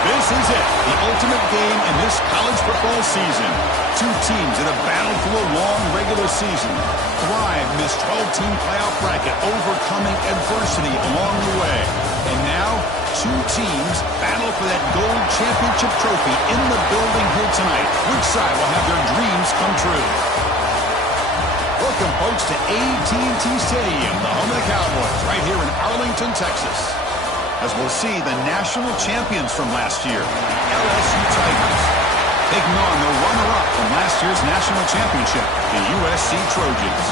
This is it, the ultimate game in this college football season. Two teams that have battled through a long regular season, thrived in this 12-team playoff bracket, overcoming adversity along the way. And now, two teams battle for that gold championship trophy in the building here tonight. Which side will have their dreams come true? Welcome, folks, to AT&T Stadium, the home of the Cowboys, right here in Arlington, Texas. As we'll see the national champions from last year, LSU Tigers, taking on the runner-up from last year's national championship, the USC Trojans.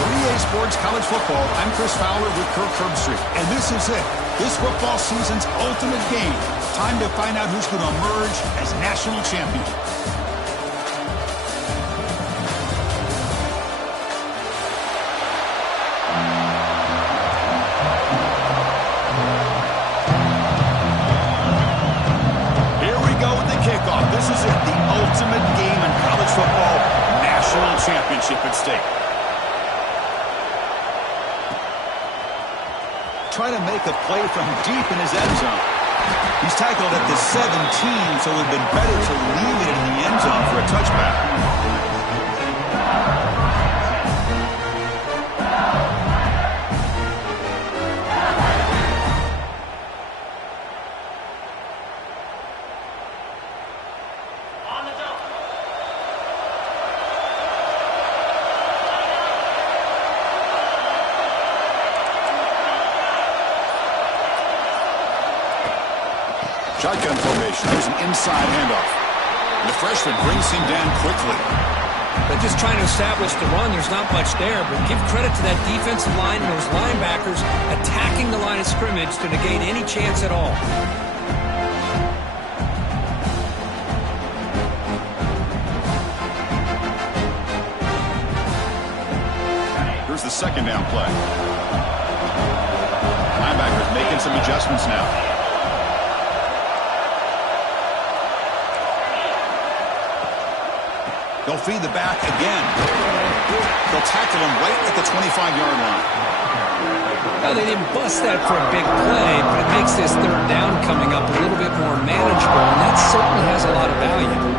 For EA Sports College Football, I'm Chris Fowler with Kirk Herbstreit, and this is it, this football season's ultimate game. Time to find out who's going to emerge as national champion. This is it, the ultimate game in college football, national championship at stake. Trying to make a play from deep in his end zone. He's tackled at the 17, so it would have been better to leave it in the end zone for a touchback. Shotgun formation. Here's an inside handoff. The freshman brings him down quickly. They're just trying to establish the run. There's not much there, but give credit to that defensive line and those linebackers attacking the line of scrimmage to negate any chance at all. Here's the second down play. Linebackers making some adjustments now. They'll feed the back again. They'll tackle him right at the 25-yard line. Well, they didn't bust that for a big play, but it makes this third down coming up a little bit more manageable, and that certainly has a lot of value.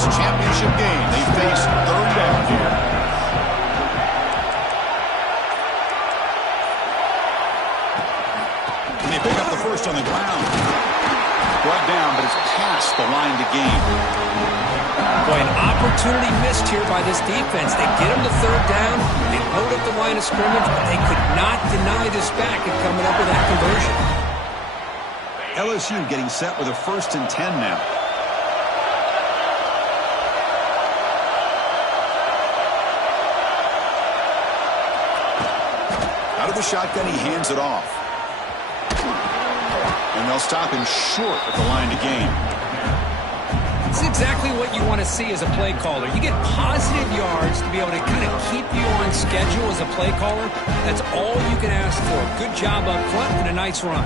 Championship game. They face third down here. And they pick up the first on the ground. brought down, but it's past the line to gain. Boy, an opportunity missed here by this defense. They get him to third down. They load up the line of scrimmage, but they could not deny this back and coming up with that conversion. LSU getting set with a 1st and 10 now. Out of the shotgun, he hands it off. And they'll stop him short at the line to gain. This is exactly what you want to see as a play caller. You get positive yards to be able to kind of keep you on schedule as a play caller. That's all you can ask for. Good job up front and a nice run.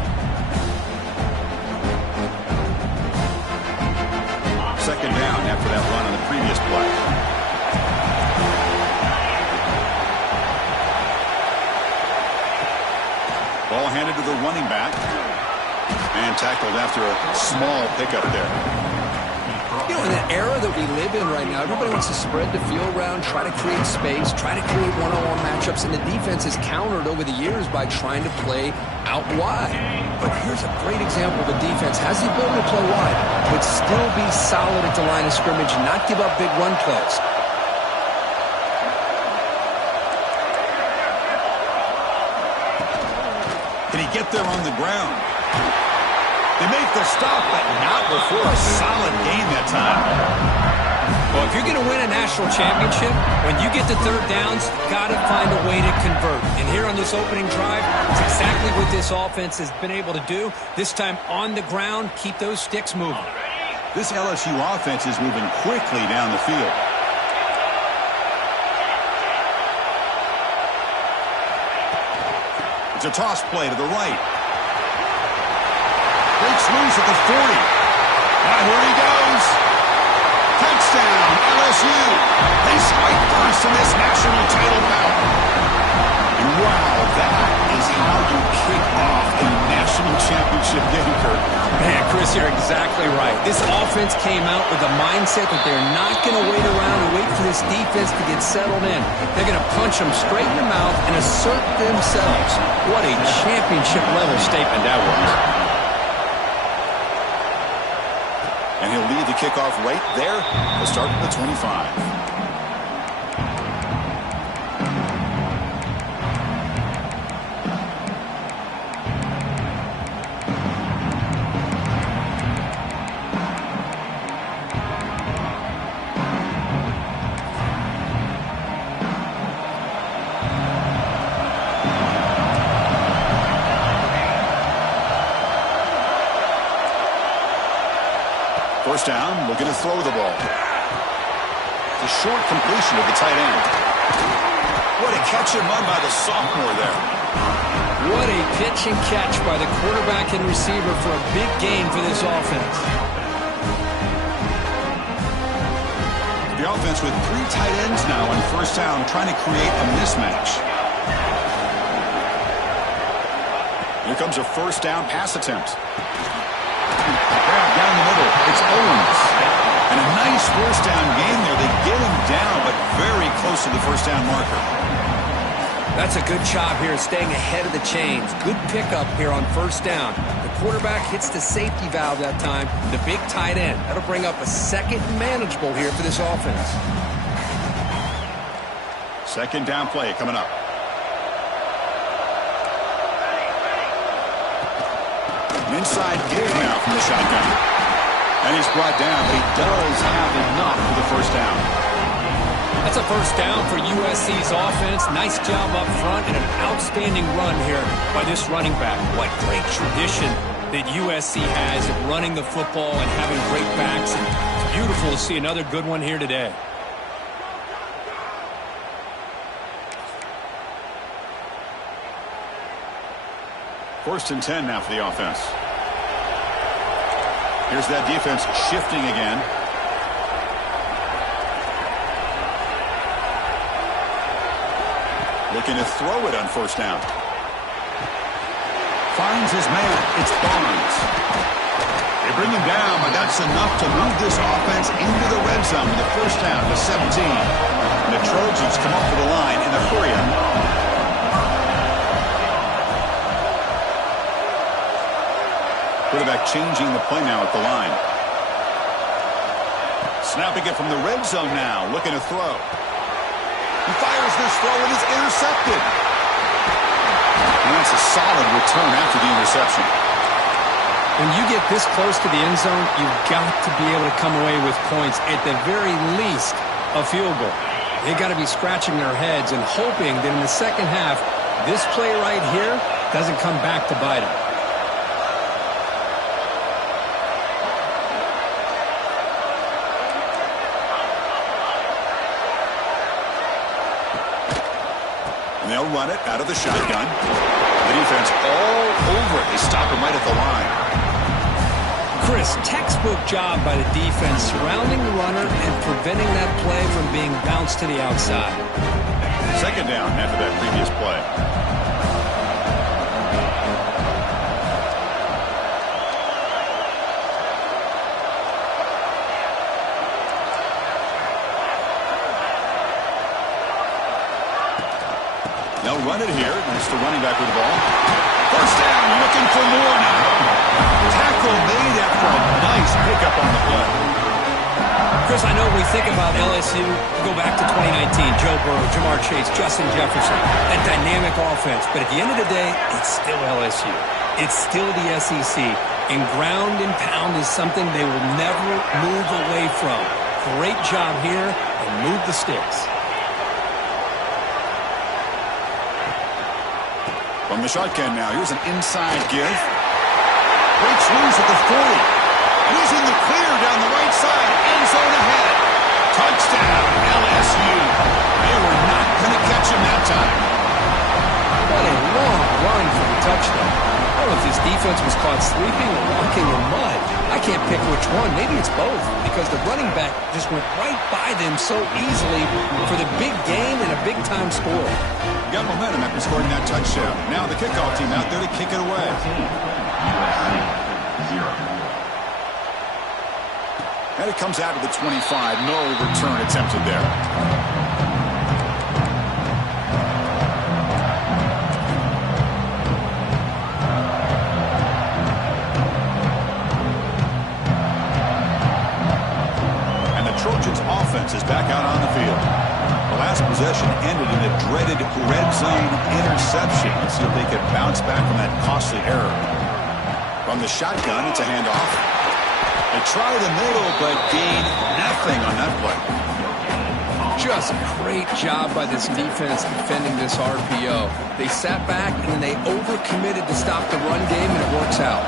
2nd down after that run on the previous play. Ball handed to the running back. And tackled after a small pickup there. You know, in the era that we live in right now, everybody wants to spread the field around, try to create space, try to create one-on-one matchups, and the defense is countered over the years by trying to play out wide. But here's a great example of a defense has the ability to play wide, but still be solid at the line of scrimmage and not give up big run plays. Can he get there on the ground? They make the stop, but not before a solid gain that time. Well, if you're going to win a national championship, when you get to third downs, you've got to find a way to convert. And here on this opening drive, it's exactly what this offense has been able to do. This time on the ground, keep those sticks moving. This LSU offense is moving quickly down the field. It's a toss play to the right. Breaks loose at the 40. Now here he goes. Touchdown, LSU. They strike first in this national title bout. And wow, that is how you kick off a national championship game, Kurt. Man, Chris, you're exactly right. This offense came out with the mindset that they're not going to wait around and wait for this defense to get settled in. They're going to punch them straight in the mouth and assert themselves. What a championship-level statement that was. And he'll lead the kickoff right there to start at the 25. First down, looking to throw the ball. It's a short completion of the tight end. What a catch and run by the sophomore there. What a pitch and catch by the quarterback and receiver for a big gain for this offense. The offense with 3 tight ends now on first down, trying to create a mismatch. Here comes a first down pass attempt. Grab down the middle. It's Owens. And a nice first down game there. They get him down, but very close to the first down marker. That's a good job here staying ahead of the chains. Good pickup here on first down. The quarterback hits the safety valve that time. The big tight end. That'll bring up a second manageable here for this offense. Second down play coming up. Inside give now from the shotgun. And he's brought down, but he does have enough for the first down. That's a first down for USC's offense. Nice job up front and an outstanding run here by this running back. What great tradition that USC has of running the football and having great backs. And it's beautiful to see another good one here today. First and 10 now for the offense. Here's that defense shifting again. Looking to throw it on first down. Finds his man. It's Barnes. They bring him down, but that's enough to move this offense into the red zone with the first down to 17. And the Trojans come up to the line in a hurry-up. quarterback changing the play now at the line. Snapping it from the red zone now, looking to throw. He fires this throw and is intercepted. And that's a solid return after the interception. When you get this close to the end zone, you've got to be able to come away with points, at the very least, a field goal. They've got to be scratching their heads and hoping that in the second half, this play right here doesn't come back to bite them. And they'll run it out of the shotgun. The defense all over it. They stop him right at the line. Chris, textbook job by the defense surrounding the runner and preventing that play from being bounced to the outside. Second down after that previous play. They'll run it here. It's the running back with the ball. First down, looking for more now. Tackle made after a nice pickup on the play. Chris, I know we think about LSU, go back to 2019, Joe Burrow, Jamar Chase, Justin Jefferson, a dynamic offense. But at the end of the day, it's still LSU. It's still the SEC. And ground and pound is something they will never move away from. Great job here, and move the sticks. From the shotgun now, here's an inside give. Breaks loose at the 40. And he's in the clear down the right side. End zone ahead. Touchdown, LSU. They were not going to catch him that time. What a long run for the touchdown. I don't know if this defense was caught sleeping or walking in mud. I can't pick which one. Maybe it's both, because the running back just went right by them so easily for the big gain and a big-time score. Got momentum after scoring that touchdown. Now the kickoff team out there to kick it away. And it comes out to the 25. No return attempted there. And the Trojans' offense is back out on the field. The last possession ended in a dreaded red zone interception. Let's see if they can bounce back from that costly error. From the shotgun, it's a handoff. They try the middle, but gain nothing on that play. Just a great job by this defense defending this RPO. They sat back, and then they overcommitted to stop the run game, and it works out.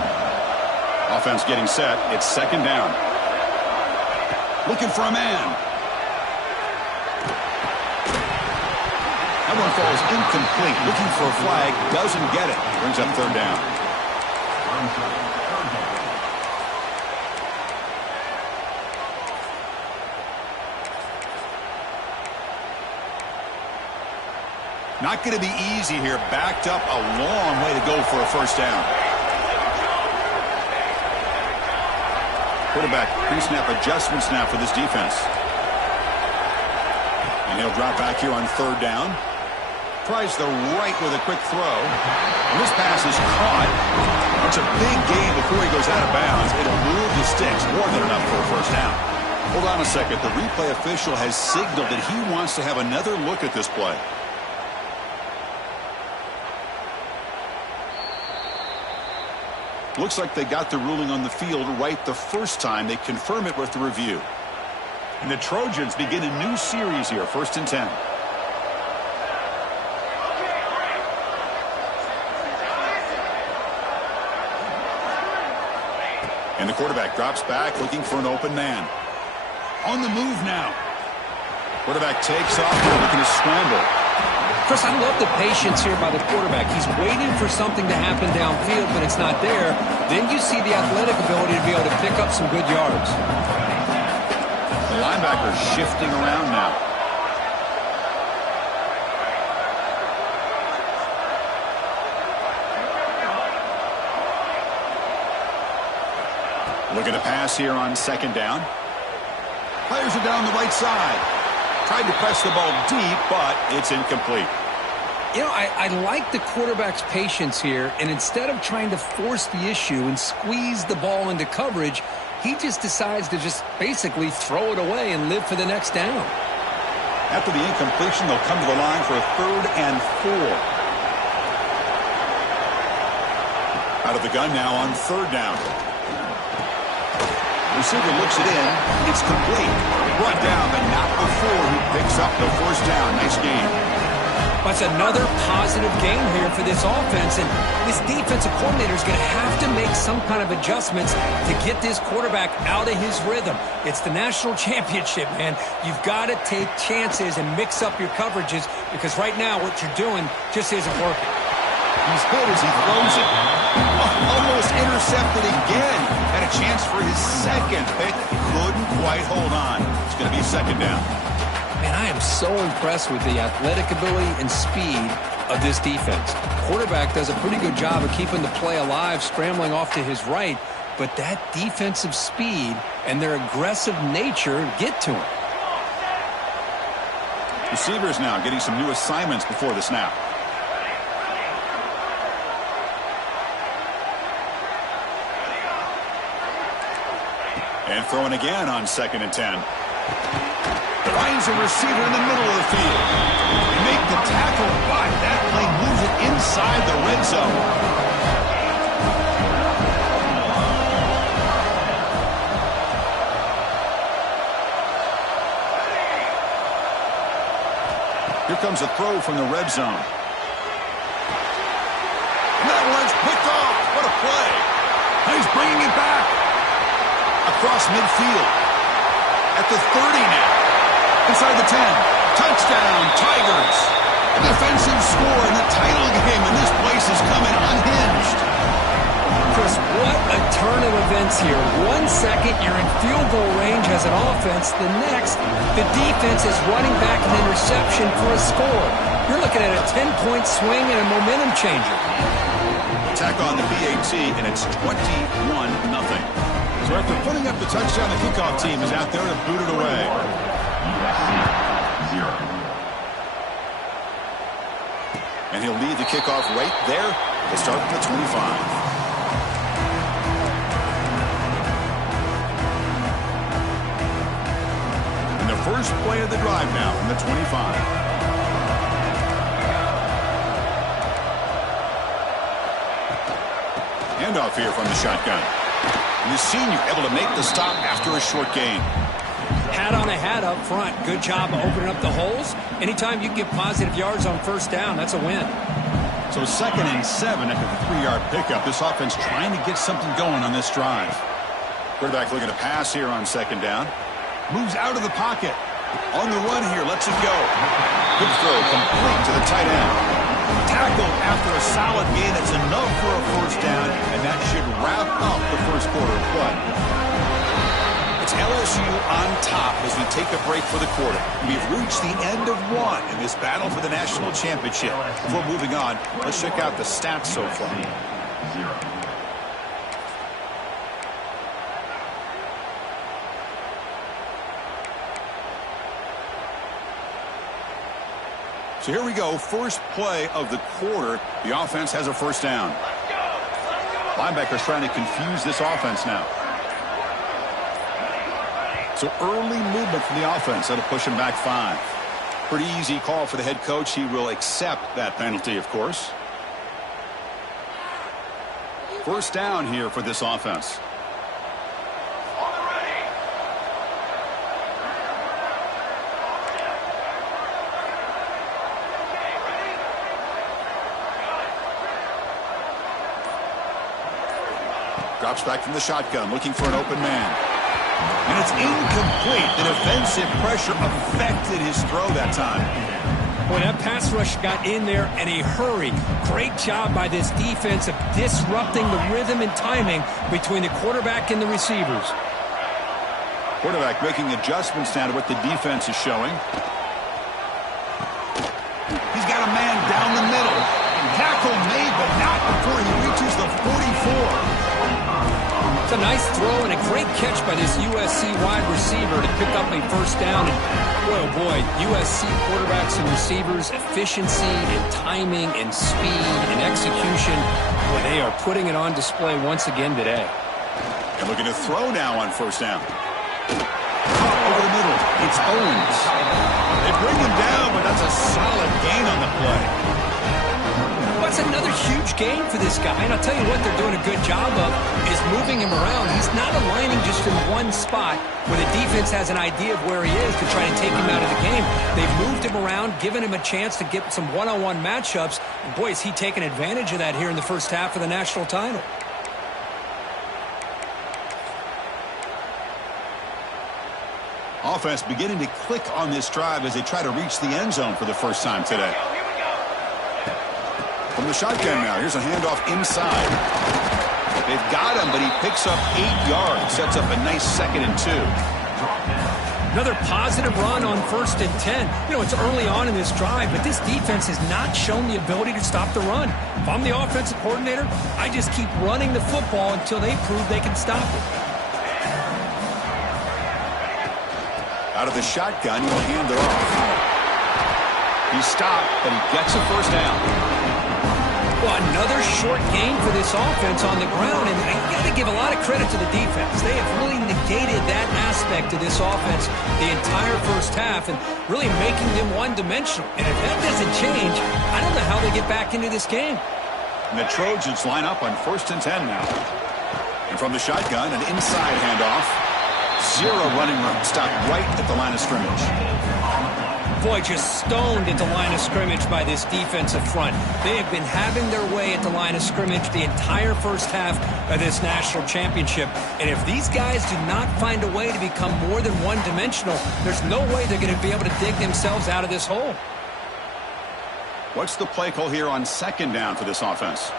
Offense getting set. It's second down. Looking for a man. That one falls incomplete. Looking for a flag. Doesn't get it. Brings up third down. Not going to be easy here. Backed up a long way to go for a first down. Quarterback pre-snap adjustments now for this defense. And he'll drop back here on third down. Tries the right with a quick throw. And this pass is caught. It's a big gain before he goes out of bounds. It'll move the sticks. More than enough for a first down. Hold on a second. The replay official has signaled that he wants to have another look at this play. Looks like they got the ruling on the field right the first time. They confirm it with the review. And the Trojans begin a new series here, 1st and 10. And the quarterback drops back, looking for an open man. On the move now. Quarterback takes off, looking to scramble. Chris, I love the patience here by the quarterback. He's waiting for something to happen downfield, but it's not there. Then you see the athletic ability to be able to pick up some good yards. The linebacker shifting around now. Looking to pass here on second down. Fires it down the right side. Tried to press the ball deep, but it's incomplete. You know, I like the quarterback's patience here, and instead of trying to force the issue and squeeze the ball into coverage, he just decides to just basically throw it away and live for the next down. After the incompletion, they'll come to the line for a 3rd and 4. Out of the gun now on 3rd down. Receiver looks it in. It's complete. Brought down, but not before he picks up the 1st down. Nice game. That's another positive game here for this offense, and this defensive coordinator is going to have to make some kind of adjustments to get this quarterback out of his rhythm. It's the national championship, man. You've got to take chances and mix up your coverages because right now what you're doing just isn't working. He's hit as he throws it. Almost intercepted again. Had a chance for his 2nd pick. Couldn't quite hold on. It's going to be 2nd down. Man, I am so impressed with the athletic ability and speed of this defense. Quarterback does a pretty good job of keeping the play alive, scrambling off to his right, but that defensive speed and their aggressive nature get to him. Receivers now getting some new assignments before the snap. And throwing again on 2nd and 10. Finds a receiver in the middle of the field. They make the tackle, but that play moves it inside the red zone. Here comes a throw from the red zone. And that one's picked off. What a play. He's bringing it back. Across midfield. At the 30 now. Inside the 10. Touchdown, Tigers. A defensive score in the title game, and this place is coming unhinged. Chris, what a turn of events here. 1 second, you're in field goal range as an offense. The next, the defense is running back an interception for a score. You're looking at a 10-point swing and a momentum changer. Attack on the PAT, and it's 21-0. So after putting up the touchdown, the kickoff team is out there to boot it away. And he'll lead the kickoff right there to start at the 25. And the first play of the drive now from the 25. Handoff here from the shotgun. And the senior able to make the stop after a short gain. Hat on a hat up front. Good job of opening up the holes. Anytime you can get positive yards on 1st down, that's a win. So 2nd and 7 after the 3-yard pickup. This offense trying to get something going on this drive. Quarterback looking to pass here on 2nd down. Moves out of the pocket. On the run here, lets it go. Good throw, complete to the tight end. Tackled after a solid gain. It's enough for a 1st down, and that should wrap up the 1st quarter of play. It's LSU on top as we take a break for the quarter. We've reached the end of 1 in this battle for the national championship. Before moving on, let's check out the stats so far. So here we go, first play of the quarter. The offense has a 1st down. Linebackers trying to confuse this offense now. So early movement from the offense. That'll push him back 5. Pretty easy call for the head coach. He will accept that penalty, of course. 1st down here for this offense. Drops back from the shotgun, looking for an open man. And it's incomplete. The defensive pressure affected his throw that time. Boy, that pass rush got in there in a hurry. Great job by this defense of disrupting the rhythm and timing between the quarterback and the receivers. Quarterback making adjustments now to what the defense is showing. He's got a man down the middle. Tackle made, but not before he reaches the 44. It's a nice throw and a great catch by this USC wide receiver to pick up a first down. And boy, oh boy, USC quarterbacks and receivers, efficiency and timing and speed and execution, boy, they are putting it on display once again today. And looking to throw now on first down. Over the middle. It's Owens. They bring him down, but that's a solid gain on the play. That's another huge game for this guy, and I'll tell you what they're doing a good job of is moving him around. He's not aligning just in one spot where the defense has an idea of where he is to try and take him out of the game. They've moved him around, given him a chance to get some one-on-one matchups, and boy, is he taking advantage of that here in the first half of the national title. Offense beginning to click on this drive as they try to reach the end zone for the first time today. From the shotgun now, here's a handoff inside. They've got him, but he picks up 8 yards, sets up a nice 2nd and 2. Another positive run on 1st and 10. You know, it's early on in this drive, but this defense has not shown the ability to stop the run. If I'm the offensive coordinator, I just keep running the football until they prove they can stop it. Out of the shotgun, he'll hand it off. He stopped, but he gets a first down. Well, another short gain for this offense on the ground, and I got to give a lot of credit to the defense. They have really negated that aspect of this offense the entire first half and really making them one-dimensional. And if that doesn't change, I don't know how they get back into this game. And the Trojans line up on 1st and 10 now. And from the shotgun, an inside handoff. Zero running room. Stopped right at the line of scrimmage. Boy, just stoned at the line of scrimmage by this defensive front. They have been having their way at the line of scrimmage the entire first half of this national championship. And if these guys do not find a way to become more than one-dimensional, there's no way they're going to be able to dig themselves out of this hole. What's the play call here on 2nd down for this offense?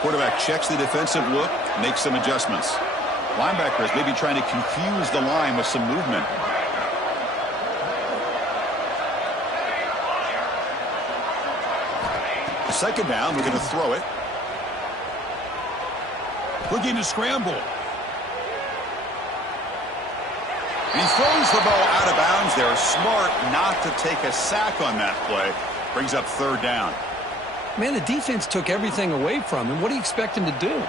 Quarterback checks the defensive look, makes some adjustments. Linebackers maybe trying to confuse the line with some movement. Second down, we're going to throw it. Looking to scramble. And he throws the ball out of bounds. They're smart not to take a sack on that play. Brings up 3rd down. Man, the defense took everything away from him. What do you expect him to do?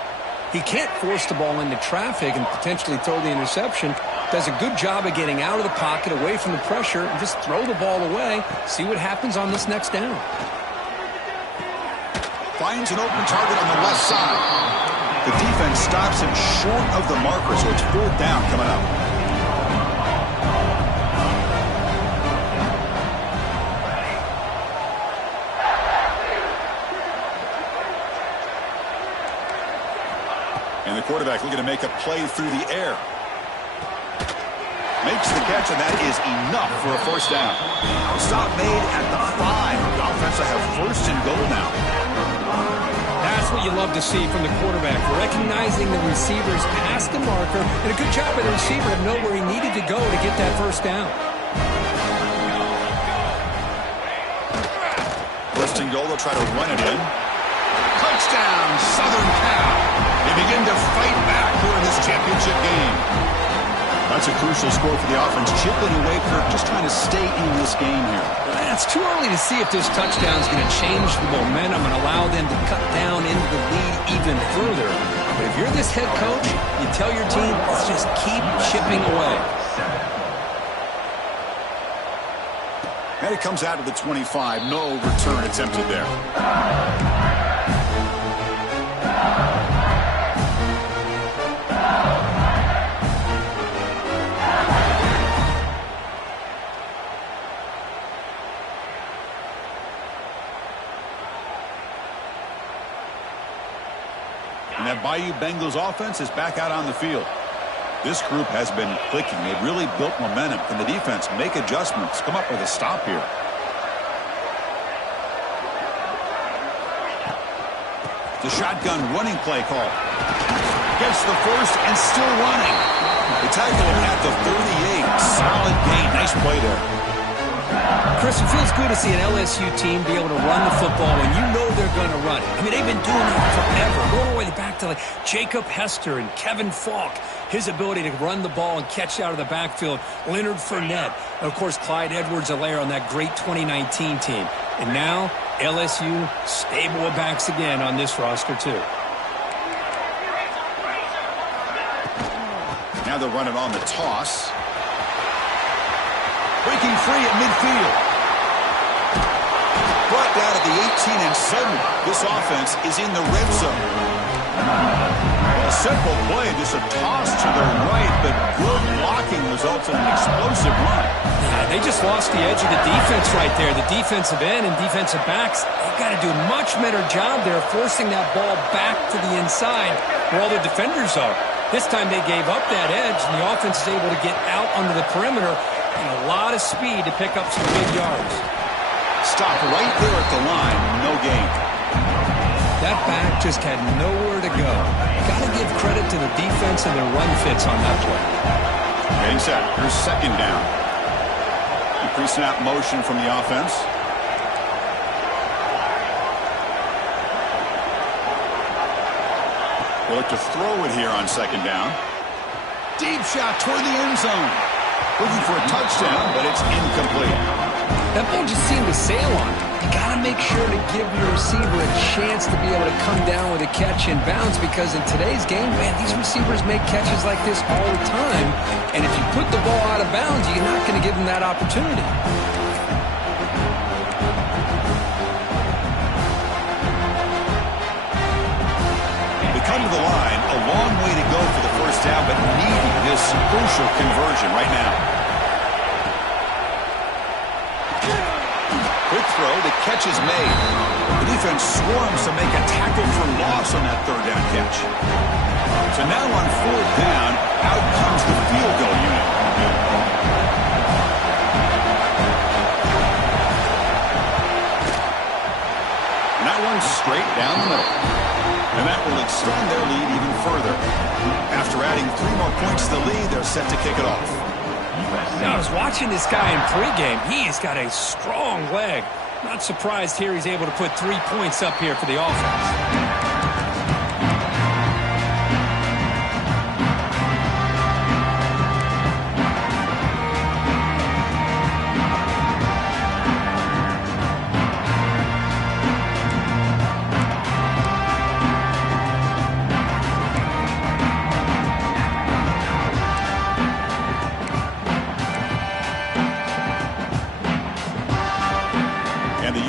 He can't force the ball into traffic and potentially throw the interception. Does a good job of getting out of the pocket, away from the pressure, and just throw the ball away. See what happens on this next down. Finds an open target on the left side. The defense stops him short of the marker, so it's 4th down coming up. And the quarterback looking to make a play through the air. Makes the catch, and that is enough for a first down. Stop made at the 5. The offense will have 1st and goal now. That's what you love to see from the quarterback, recognizing the receivers past the marker, and a good job by the receiver to know where he needed to go to get that first down. 1st and goal, they'll try to run it in. Touchdown, Southern Cal. They begin to fight back here in this championship game. That's a crucial score for the offense. Chipping away, Kirk, just trying to stay in this game here. It's too early to see if this touchdown is going to change the momentum and allow them to cut down into the lead even further. But if you're this head coach, you tell your team, let's just keep chipping away. And it comes out of the 25. No return attempted there. And that Bayou Bengals offense is back out on the field. This group has been clicking. They've really built momentum. Can the defense make adjustments? Come up with a stop here. The shotgun running play call. Gets the first and still running. They tackle him at the 38. Solid gain. Nice play there. Chris, it feels good to see an LSU team be able to run the football when you know they're going to run it. I mean, they've been doing that forever, going all the way back to like Jacob Hester and Kevin Falk. His ability to run the ball and catch out of the backfield. Leonard Fournette. And, of course, Clyde Edwards-Helaire on that great 2019 team. And now, LSU stable of backs again on this roster, too. Now they'll run it on the toss. Breaking free at midfield. Brought down at the 18, and suddenly this offense is in the red zone. A simple play, just a toss to the right, but good blocking results in an explosive run. Yeah, they just lost the edge of the defense right there. The defensive end and defensive backs, they've got to do a much better job there forcing that ball back to the inside where all the defenders are. This time they gave up that edge, and the offense is able to get out under the perimeter and a lot of speed to pick up some big yards. Stop right there at the line, no gain. That back just had nowhere to go. Got to give credit to the defense and their run fits on that play. Getting set. Here's second down. Pre-snap motion from the offense. We'll look to throw it here on second down. Deep shot toward the end zone. Looking for a touchdown, but it's incomplete. That ball just seemed to sail on it. You got to make sure to give your receiver a chance to be able to come down with a catch in bounds, because in today's game, man, these receivers make catches like this all the time. And if you put the ball out of bounds, you're not going to give them that opportunity. They come to the line, a long way to go for the first down, but needing this crucial conversion right now. Quick throw, the catch is made. The defense swarms to make a tackle for loss on that third down catch. So now on fourth down, out comes the field goal unit. And that one's straight down the middle. And that will extend their lead even further. After adding 3 more points to the lead, they're set to kick it off. Now, I was watching this guy in pregame. He has got a strong leg. Not surprised here he's able to put 3 points up here for the offense.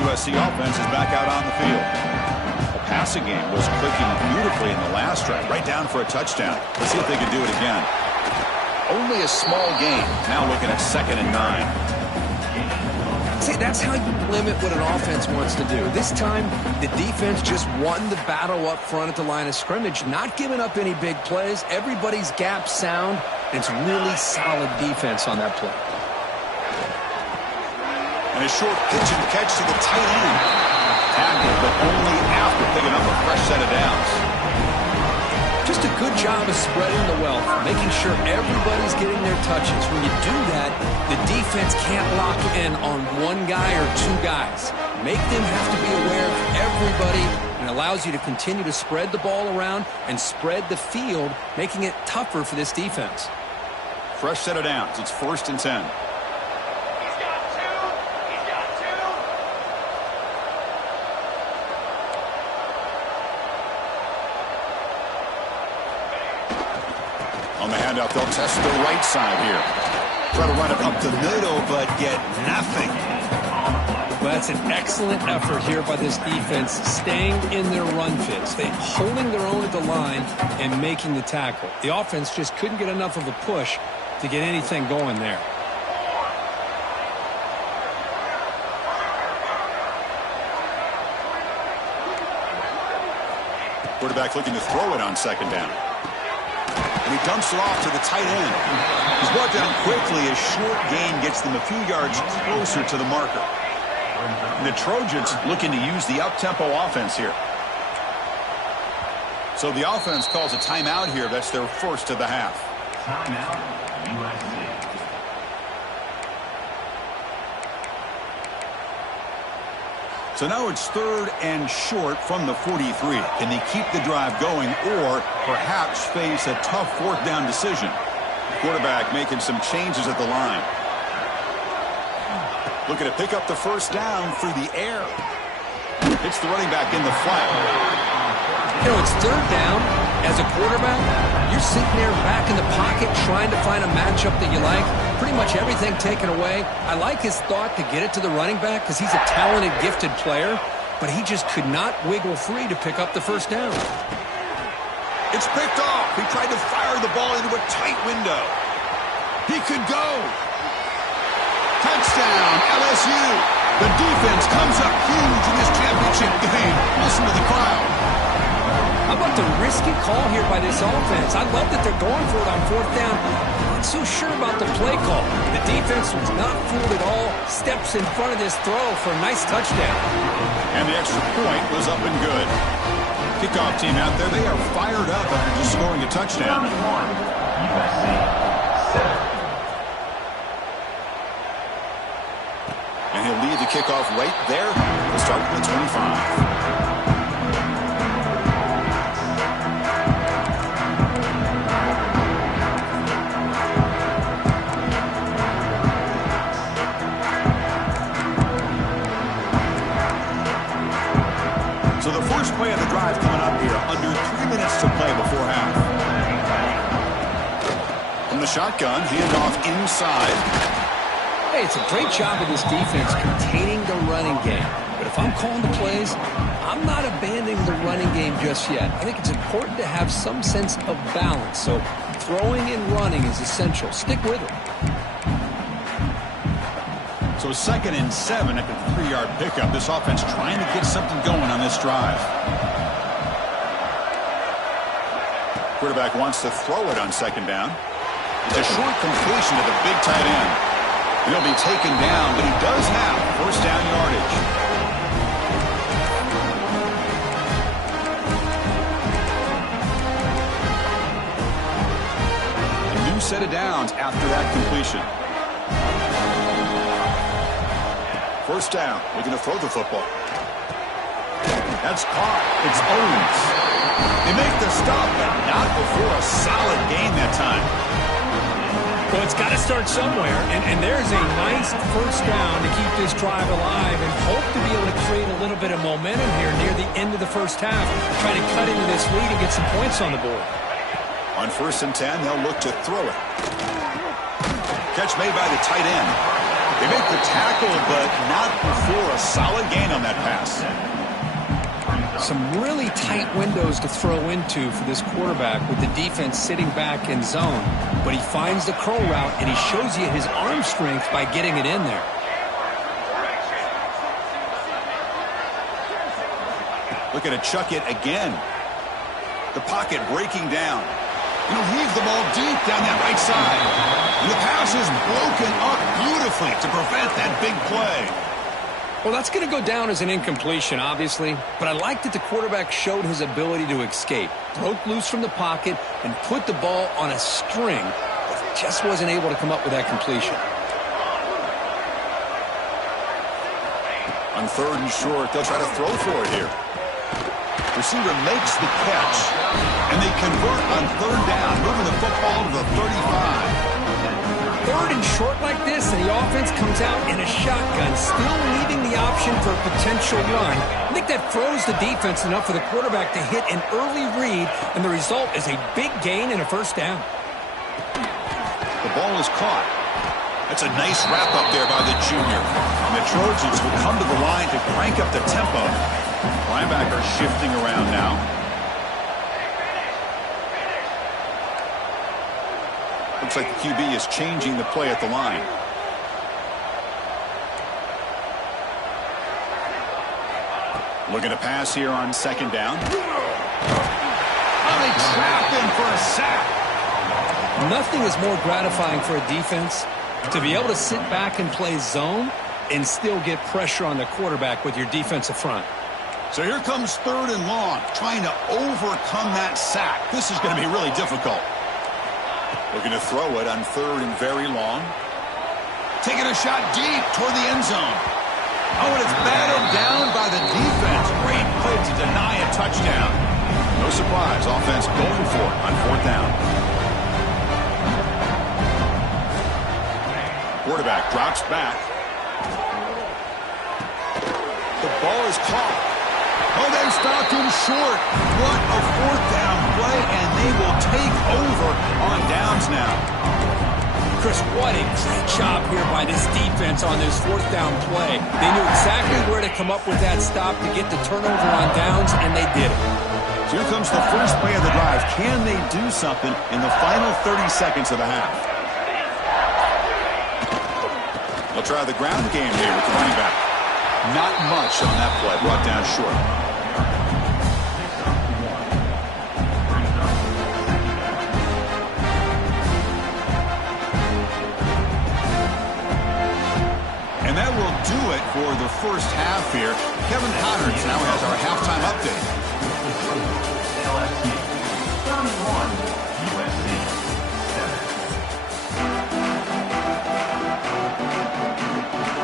USC offense is back out on the field. The passing game was clicking beautifully in the last drive, right down for a touchdown. Let's see if they can do it again. Only a small gain. Now looking at 2nd and 9. See, that's how you limit what an offense wants to do. This time, the defense just won the battle up front at the line of scrimmage, not giving up any big plays. Everybody's gap sound. It's really solid defense on that play. And a short pitch and catch to the tight end. Tackled, but only after picking up a fresh set of downs. Just a good job of spreading the wealth, making sure everybody's getting their touches. When you do that, the defense can't lock in on one guy or 2 guys. Make them have to be aware of everybody, and it allows you to continue to spread the ball around and spread the field, making it tougher for this defense. Fresh set of downs. It's 1st and 10. On the handoff, they'll test the right side here. Try to run it up the middle, but get nothing. Well, that's an excellent effort here by this defense, staying in their run fits. They're holding their own at the line and making the tackle. The offense just couldn't get enough of a push to get anything going there. Quarterback looking to throw it on 2nd down. And he dumps it off to the tight end. He's brought down quickly. A short gain gets them a few yards closer to the marker. And the Trojans looking to use the up-tempo offense here. So the offense calls a timeout here. That's their first of the half. Timeout, USC. So now it's 3rd and short from the 43. Can they keep the drive going or perhaps face a tough 4th down decision? Quarterback making some changes at the line. Looking to pick up the 1st down through the air. Hits the running back in the flat. You know, it's 3rd down. As a quarterback, you're sitting there back in the pocket trying to find a matchup that you like. Pretty much everything taken away. I like his thought to get it to the running back because he's a talented, gifted player, but he just could not wiggle free to pick up the 1st down. It's picked off. He tried to fire the ball into a tight window. He could go. Touchdown, LSU. The defense comes up huge in this championship game. Listen to the crowd. How about the risky call here by this offense? I love that they're going for it on 4th down. I'm not so sure about the play call. The defense was not fooled at all. Steps in front of this throw for a nice touchdown. And the extra point was up and good. Kickoff team out there, they are fired up after just scoring a touchdown. And he'll lead the kickoff right there. We'll start with the 25. So the first play of the drive coming up here, under 3 minutes to play before half. From the shotgun, handoff inside. Hey, it's a great job of this defense containing the running game. But if I'm calling the plays, I'm not abandoning the running game just yet. I think it's important to have some sense of balance. So throwing and running is essential. Stick with it. So 2nd and 7 at the 3-yard pickup. This offense trying to get something going on this drive. Quarterback wants to throw it on 2nd down. It's a short completion to the big tight end. He'll be taken down, but he does have 1st down yardage. A new set of downs after that completion. 1st down. Looking to throw the football. That's caught. It's Owens. They make the stop, but not before a solid gain that time. Well, it's got to start somewhere, and there's a nice 1st down to keep this drive alive and hope to be able to create a little bit of momentum here near the end of the 1st half, trying to cut into this lead and get some points on the board. On 1st and 10, they'll look to throw it. Catch made by the tight end. They make the tackle, but not before a solid gain on that pass. Some really tight windows to throw into for this quarterback with the defense sitting back in zone. But he finds the curl route, and he shows you his arm strength by getting it in there. Looking to chuck it again. The pocket breaking down. Heave the ball deep down that right side. And the pass is broken up beautifully to prevent that big play. Well, that's going to go down as an incompletion, obviously. But I like that the quarterback showed his ability to escape. Broke loose from the pocket and put the ball on a string. But just wasn't able to come up with that completion. On 3rd and short, they'll try to throw for it here. Receiver makes the catch, and they convert on 3rd down, moving the football to the 35. 3rd and short like this, and the offense comes out in a shotgun, still leaving the option for a potential run. I think that throws the defense enough for the quarterback to hit an early read, and the result is a big gain and a 1st down. The ball is caught. That's a nice wrap-up there by the junior. And the Trojans will come to the line to crank up the tempo. Linebacker shifting around now. Looks like the QB is changing the play at the line. Looking to pass here on 2nd down. Oh, they trap him for a sack. Nothing is more gratifying for a defense to be able to sit back and play zone and still get pressure on the quarterback with your defensive front. So here comes 3rd and long, trying to overcome that sack. This is going to be really difficult. Looking to throw it on 3rd and very long. Taking a shot deep toward the end zone. Oh, and it's batted down by the touchdown. No surprise, offense going for it on 4th down. Quarterback drops back. The ball is caught. Oh, they stopped him short. What a 4th down play, and they will take over on downs now. Chris, what a great job here by this defense on this 4th down play. They knew exactly where to come up with that stop to get the turnover on downs, and they did it. So here comes the first play of the drive. Can they do something in the final 30 seconds of the half? They'll try the ground game here with the running back. Not much on that play, brought down short. And that will do it for the first half here. Kevin Hodderts now has our halftime update. LSU 31, USC 7.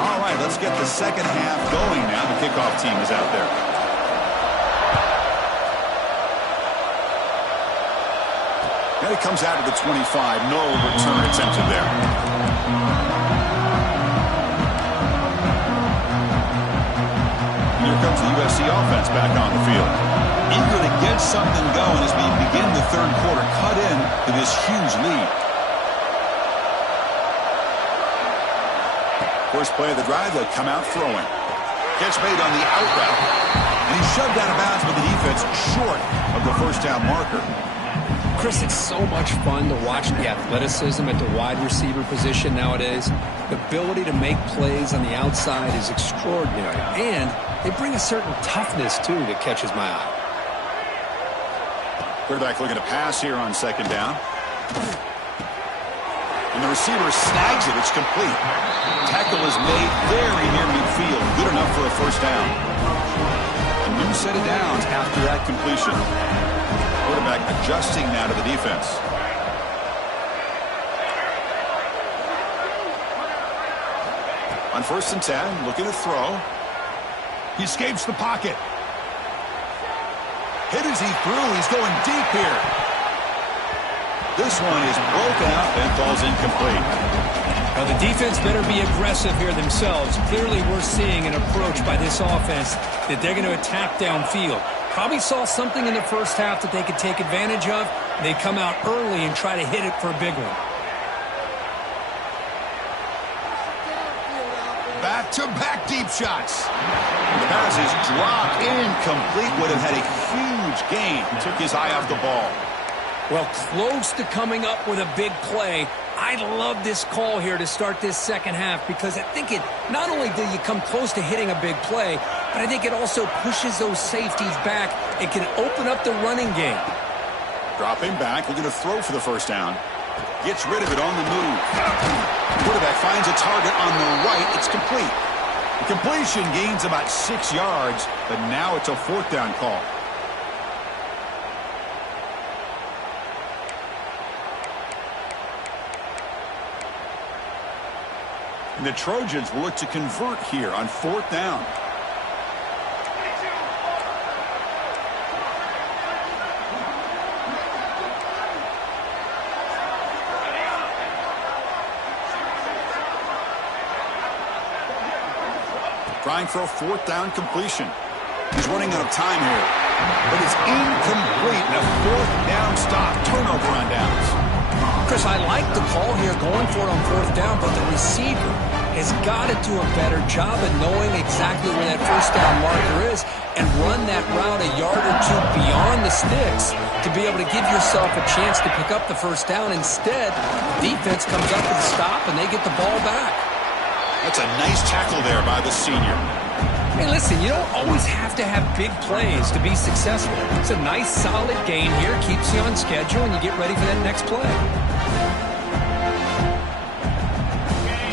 All right, let's get the second half going now. The kickoff team is out there. And it comes out of the 25. No return attempted there. Here comes the USC offense back on the field. Eager to get something going as we begin the third quarter. Cut in to this huge lead. First play of the drive, they'll come out throwing. Catch made on the out route. And he's shoved out of bounds with the defense short of the first down marker. Chris, it's so much fun to watch the athleticism at the wide receiver position nowadays. The ability to make plays on the outside is extraordinary. And they bring a certain toughness, too, that catches my eye. Quarterback looking to pass here on 2nd down. And the receiver snags it. It's complete. Tackle is made very near midfield. Good enough for a first down. A new set of downs after that completion. Quarterback adjusting now to the defense. On 1st and 10, looking to throw. He escapes the pocket. Hit as he threw. He's going deep here. This one is broken up and falls incomplete. Now the defense better be aggressive here themselves. Clearly we're seeing an approach by this offense that they're going to attack downfield. Probably saw something in the first half that they could take advantage of. They come out early and try to hit it for a big one. Back-to-back deep shots. The pass is dropped incomplete. Would have had a huge gain. Took his eye off the ball. Well, close to coming up with a big play. I love this call here to start this second half because I think it not only do you come close to hitting a big play, but I think it also pushes those safeties back. It can open up the running game. Dropping back, looking to throw for the first down. Gets rid of it on the move. Quarterback finds a target on the right. It's complete. The completion gains about 6 yards, but now it's a 4th down call. And the Trojans will look to convert here on 4th down. Trying for a 4th down completion. He's running out of time here. But it's incomplete. And a 4th down stop. Turnover on downs. Chris, I like the call here going for it on 4th down, but the receiver has got to do a better job of knowing exactly where that first down marker is and run that route a yard or two beyond the sticks to be able to give yourself a chance to pick up the first down. Instead, defense comes up with a stop and they get the ball back. That's a nice tackle there by the senior. Hey, listen, you don't always have to have big plays to be successful. It's a nice, solid gain here, keeps you on schedule, and you get ready for that next play.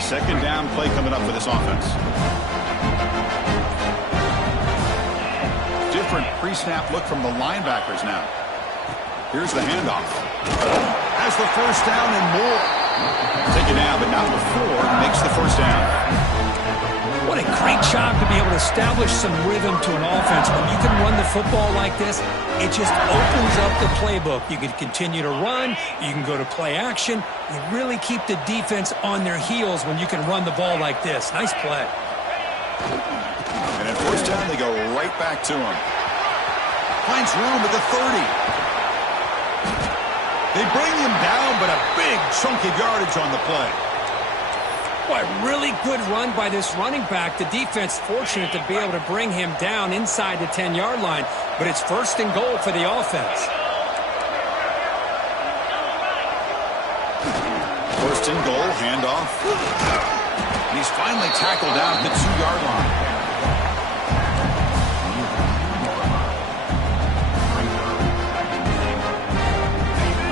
Second down play coming up for this offense. Different pre-snap look from the linebackers now. Here's the handoff. Has the first down and more. Taken down, but not before. Makes the first down. What a great job to be able to establish some rhythm to an offense. When you can run the football like this, it just opens up the playbook. You can continue to run. You can go to play action. You really keep the defense on their heels when you can run the ball like this. Nice play. And at first down, they go right back to him. Finds room at the 30. They bring him down, but a big chunk of yardage on the play. Boy, really good run by this running back. The defense fortunate to be able to bring him down inside the 10-yard line, but it's first and goal for the offense. First and goal, handoff. And he's finally tackled down at the 2-yard line.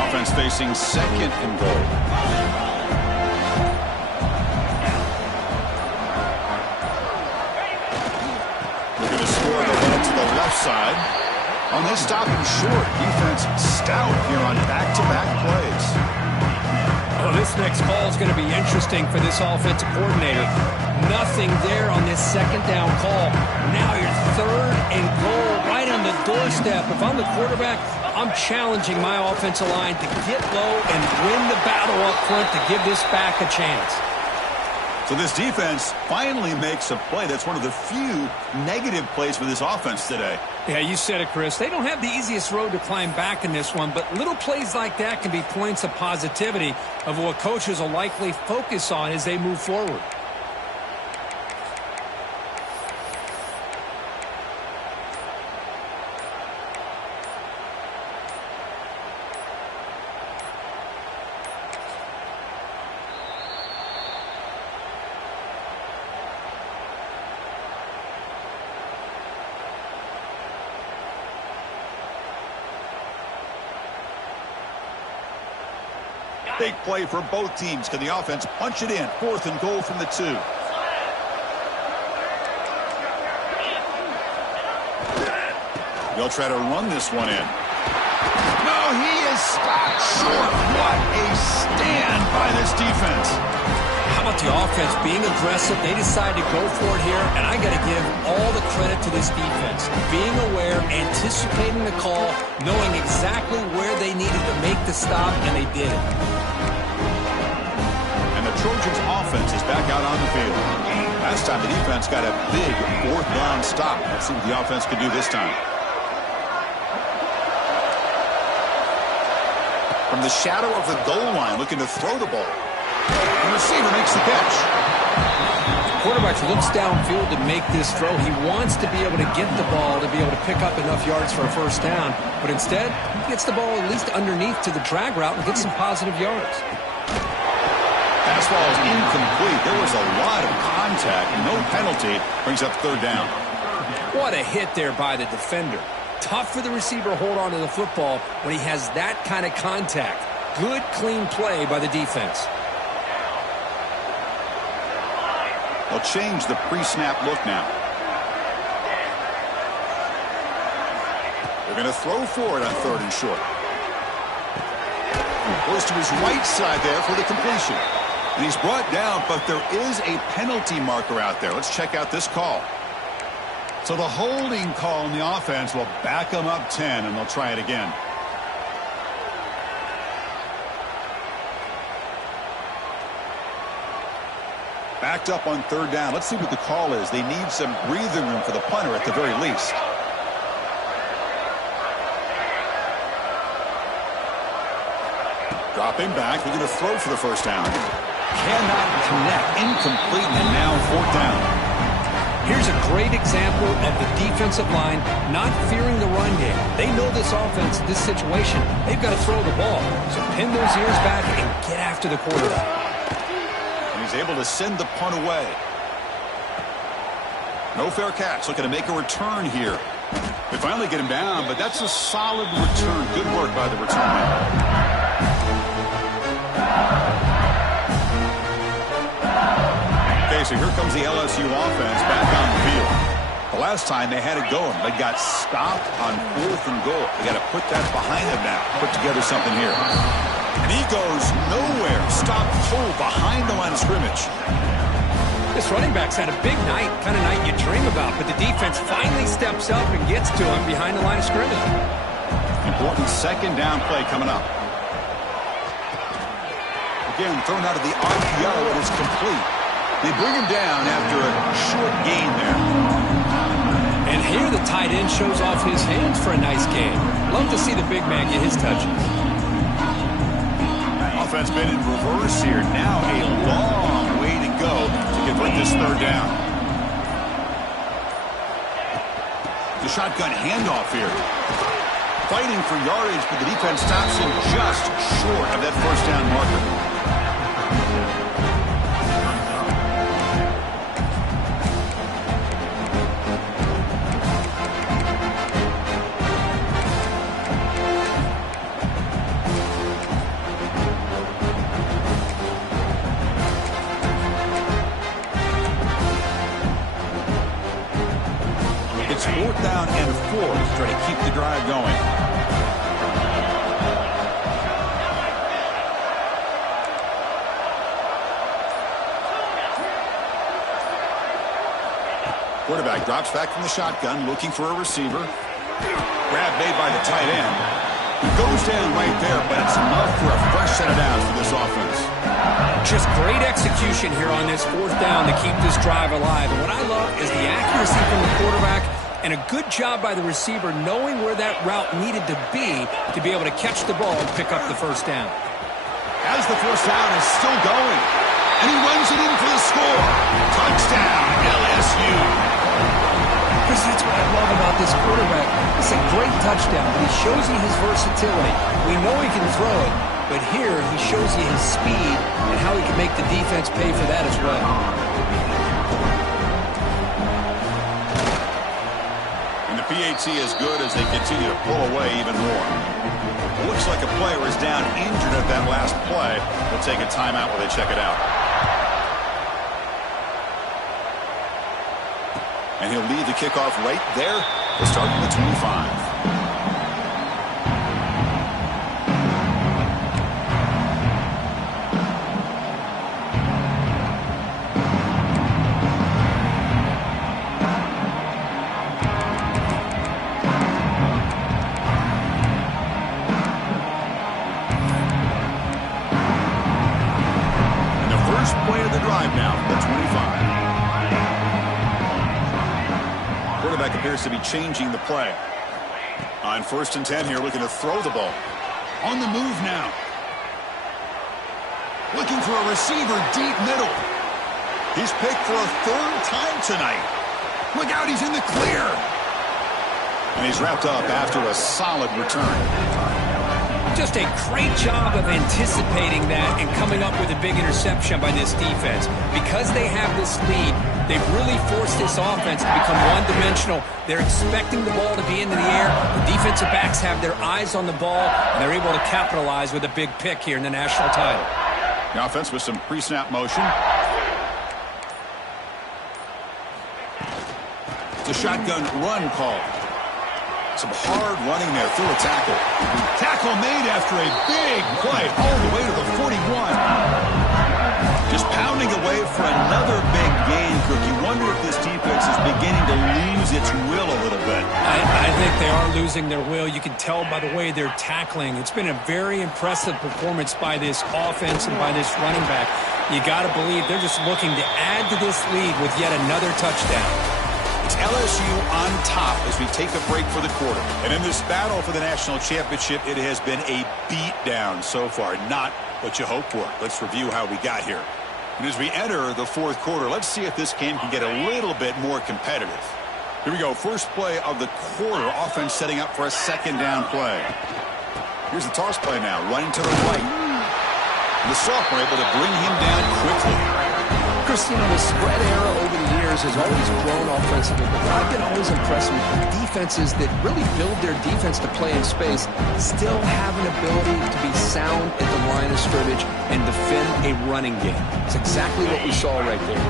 Offense facing second and goal. Side. On this stop and short, defense stout here on back-to-back plays. Oh, this next call is going to be interesting for this offensive coordinator. Nothing there on this second down call. Now you're third and goal right on the doorstep. If I'm the quarterback, I'm challenging my offensive line to get low and win the battle up front to give this back a chance. So this defense finally makes a play. That's one of the few negative plays for this offense today. Yeah, you said it, Chris. They don't have the easiest road to climb back in this one, but little plays like that can be points of positivity of what coaches will likely focus on as they move forward. Big play for both teams. Can the offense punch it in? Fourth and goal from the 2. They'll try to run this one in. No, he is stopped short. What a stand by this defense. How about the offense being aggressive? They decide to go for it here, and I got to give all the credit to this defense. Being aware, anticipating the call, knowing exactly where they needed to make the stop, and they did it. And the Trojans' offense is back out on the field. Last time the defense got a big fourth down stop. Let's see what the offense can do this time. From the shadow of the goal line, looking to throw the ball. The receiver makes the catch. Quarterback looks downfield to make this throw. He wants to be able to get the ball to be able to pick up enough yards for a first down. But instead, he gets the ball at least underneath to the drag route and gets some positive yards. Pass ball is incomplete. There was a lot of contact. No penalty. Brings up third down. What a hit there by the defender. Tough for the receiver to hold on to the football when he has that kind of contact. Good, clean play by the defense. They'll change the pre-snap look now. They're going to throw for it on third and short. Goes to his right side there for the completion. And he's brought down, but there is a penalty marker out there. Let's check out this call. So the holding call in the offense will back them up 10, and they'll try it again. Backed up on third down. Let's see what the call is. They need some breathing room for the punter at the very least. Dropping back. They're going to throw for the first down. Cannot connect. Incomplete, and now fourth down. Here's a great example of the defensive line not fearing the run game. They know this offense, this situation. They've got to throw the ball. So pin those ears back and get after the quarterback. He's able to send the punt away. No fair catch. Looking to make a return here. They finally get him down, but that's a solid return. Good work by the return man. Okay, so here comes the LSU offense back on the field. The last time they had it going, they got stopped on fourth and goal. They got to put that behind them now. Put together something here. And he goes nowhere. Stopped full behind the line of scrimmage. This running back's had a big night, kind of night you dream about, but the defense finally steps up and gets to him behind the line of scrimmage. Important second down play coming up. Again, thrown out of the RPO, it is complete. They bring him down after a short gain there. And here the tight end shows off his hands for a nice gain. Love to see the big man get his touches. Offense been in reverse here. Now a long way to go to convert this third down. The shotgun handoff here. Fighting for yardage, but the defense stops him just short of that first down marker. It's 4th down and 4 to try to keep the drive going. Quarterback drops back from the shotgun, looking for a receiver. Grab made by the tight end. He goes down right there, but it's enough for a fresh set of downs for this offense. Just great execution here on this 4th down to keep this drive alive. And what I love is the accuracy from the quarterback and a good job by the receiver knowing where that route needed to be able to catch the ball and pick up the first down. As the first down is still going, and he runs it in for the score. Touchdown, LSU. Chris, that's what I love about this quarterback. It's a great touchdown, but he shows you his versatility. We know he can throw it, but here he shows you his speed and how he can make the defense pay for that as well. And the PAT is good as they continue to pull away even more. It looks like a player is down injured at that last play. They'll take a timeout while they check it out. And he'll lead the kickoff right there to start from the 25. And the first play of the drive now from the 25. Quarterback appears to be changing the play. On 1st and 10 here, looking to throw the ball. On the move now. Looking for a receiver deep middle. He's picked for a 3rd time tonight. Look out, he's in the clear. And he's wrapped up after a solid return. Just a great job of anticipating that and coming up with a big interception by this defense. Because they have this lead, they've really forced this offense to become one-dimensional. They're expecting the ball to be into the air. The defensive backs have their eyes on the ball, and they're able to capitalize with a big pick here in the national title. The offense with some pre-snap motion. It's a shotgun run call. Some hard running there through a tackle. Tackle made after a big play all the way to the 41. Just pounding away for another big gain, Cook. You wonder if this defense is beginning to lose its will a little bit. I think they are losing their will. You can tell by the way they're tackling. It's been a very impressive performance by this offense and by this running back. You got to believe they're just looking to add to this lead with yet another touchdown. It's LSU on top as we take a break for the quarter. And in this battle for the national championship, it has been a beatdown so far. Not what you hoped for. Let's review how we got here. And as we enter the 4th quarter, let's see if this game can get a little bit more competitive. Here we go. First play of the quarter. Offense setting up for a 2nd down play. Here's the toss play now. Running to the right. The sophomore able to bring him down quickly. Christina, the spread era over the years has always grown offensively, but I've been always impressed with defenses that really build their defense to play in space, still have an ability to be sound at the line of scrimmage and defend a running game. It's exactly what we saw right there.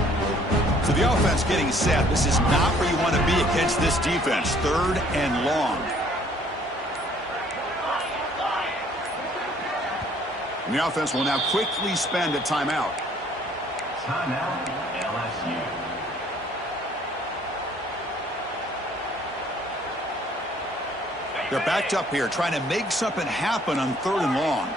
So the offense getting set. This is not where you want to be against this defense. 3rd and long. And the offense will now quickly spend a timeout. Timeout, LSU. They're backed up here trying to make something happen on 3rd and long.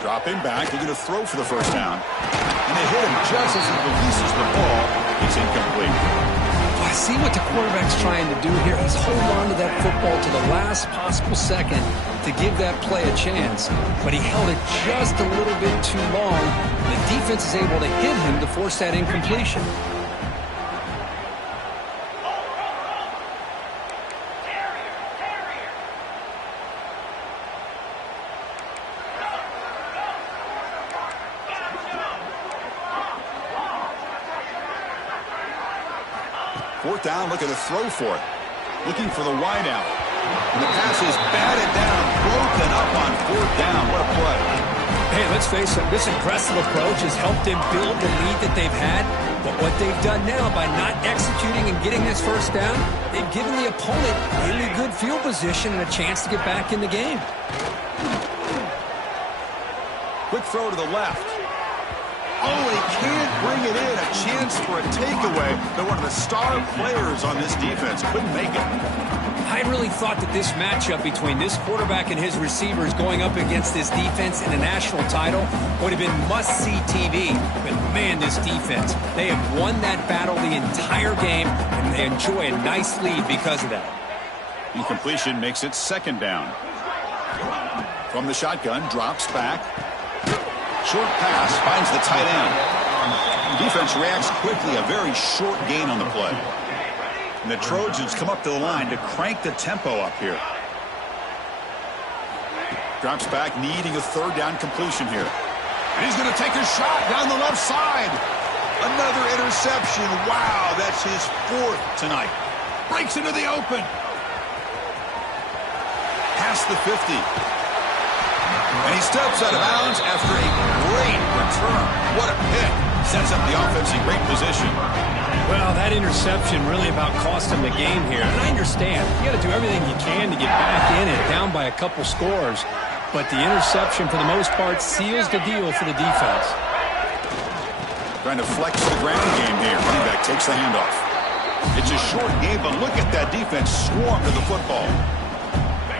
Dropping back, they're going to throw for the first down. And they hit him just as he releases the ball. It's incomplete. I see what the quarterback's trying to do here. He's holding on to that football to the last possible second to give that play a chance. But he held it just a little bit too long. The defense is able to hit him to force that incompletion. Fourth down, looking to throw for it. Looking for the wide out. And the pass is batted down, broken up on 4th down. What a play. Hey, let's face it, this aggressive approach has helped them build the lead that they've had. But what they've done now by not executing and getting this first down, they've given the opponent really good field position and a chance to get back in the game. Quick throw to the left. Oh, he can't bring it in. A chance for a takeaway, but one of the star players on this defense couldn't make it. I really thought that this matchup between this quarterback and his receivers going up against this defense in a national title would have been must-see TV. But, man, this defense, they have won that battle the entire game, and they enjoy a nice lead because of that. Incompletion makes it 2nd down. From the shotgun, drops back. Short pass finds the tight end. Defense reacts quickly, a very short gain on the play. And the Trojans come up to the line to crank the tempo up here. Drops back, needing a 3rd down completion here. And he's going to take a shot down the left side. Another interception. Wow, that's his 4th tonight. Breaks into the open. Past the 50. And he steps out of bounds after a great return. What a pick. Sets up the offense in great position. Well, that interception really about cost him the game here. And I understand. You got to do everything you can to get back in and down by a couple scores. But the interception, for the most part, seals the deal for the defense. Trying to flex the ground game here. Running back takes the handoff. It's a short game, but look at that defense swarm to the football.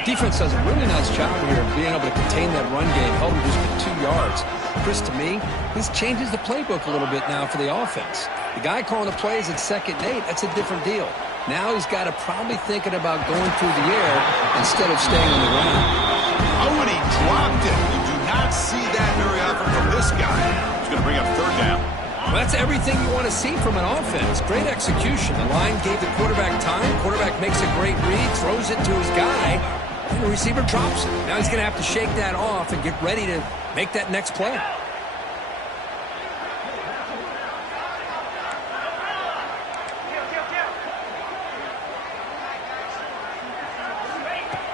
Defense does a really nice job here of being able to contain that run game, held him just with 2 yards. Chris, to me, this changes the playbook a little bit now for the offense. The guy calling the plays at 2nd and 8, that's a different deal. Now he's got to probably thinking about going through the air instead of staying on the ground. Oh, and he dropped it. You do not see that very often from this guy. He's going to bring up 3rd down. Well, that's everything you want to see from an offense. Great execution. The line gave the quarterback time. Quarterback makes a great read, throws it to his guy. And the receiver drops it. Now he's going to have to shake that off and get ready to make that next play.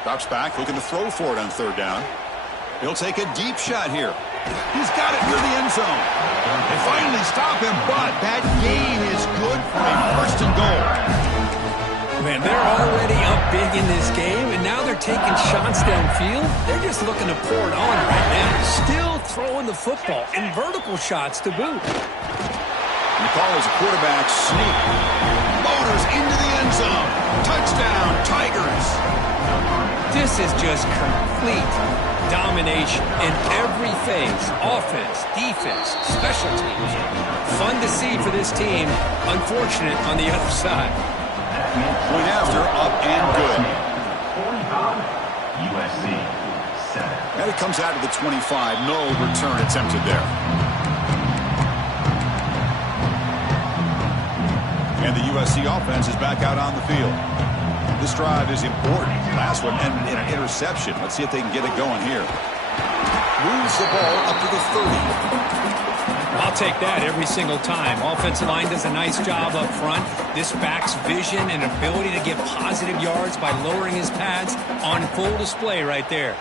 Drops back, looking to throw for it on 3rd down. He'll take a deep shot here. He's got it near the end zone. They finally stop him, but that gain is good for a 1st and goal. Man, they're already up big in this game, and now they're taking shots downfield. They're just looking to pour it on right now. Still throwing the football, and vertical shots to boot. And the call is a quarterback sneak. Motors into the end zone. Touchdown, Tigers. This is just complete domination in every phase. Offense, defense, special teams. Fun to see for this team. Unfortunate on the other side. Point after, up and good. USC 7. And it comes out of the 25. No return attempted there. And the USC offense is back out on the field. This drive is important. Last one, and an interception. Let's see if they can get it going here. Moves the ball up to the 30. I'll take that every single time. Offensive line does a nice job up front. This back's vision and ability to get positive yards by lowering his pads on full display right there.